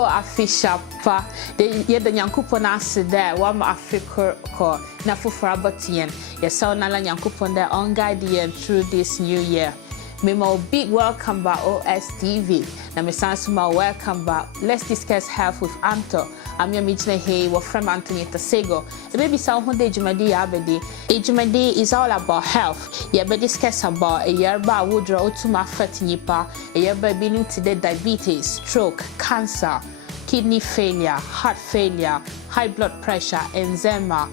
Oh, Afehyia pa. Ye the nyankopon ase there. Wam Africa ko na fufura botien. Ye saw na la nyankopon there on guide ye through this new year. Me mo big welcome back OSTV. Na me sansuma welcome back. Let's discuss health with Anto. I'm your mijne hey wa from ANTONIETTA SAGOE. E baby sound hunde jumadi abedi. Jumadi is all about health. Ye be discuss about a year ba wudra otuma fet nipa. A year ba beginning today diabetes, stroke, cancer, kidney failure, heart failure, high blood pressure, eczema,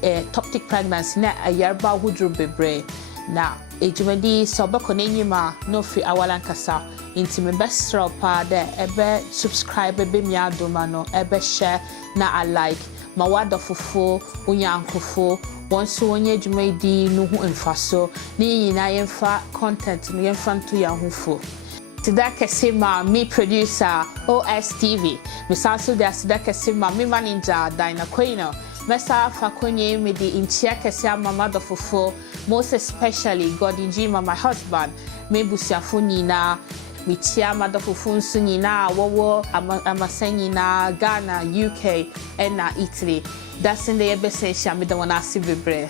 ectopic pregnancy na a year ba wudru bebre. Na ejumadi sobako nenyima no free awalankasa inti me best pa de ebe subscribe ebe mi adoma no ebe share na I like ma wada fufu unyankofo wonso onye ejumadi no hu emfaso ni nyina yemfa content no yemfa nto ya hufo Sidaka Sima, me producer OSTV. Misanso de Sidaka Sima, me manager Dina Quino. Mesa Fakonye me the inchia kesia mama do fufo, most especially Godinjima, my husband. Me busiafo nina, me chia madafufu nsunina, wowo amasenina, Ghana, UK, and Italy. That's in the ebesensha me the one I see bebre.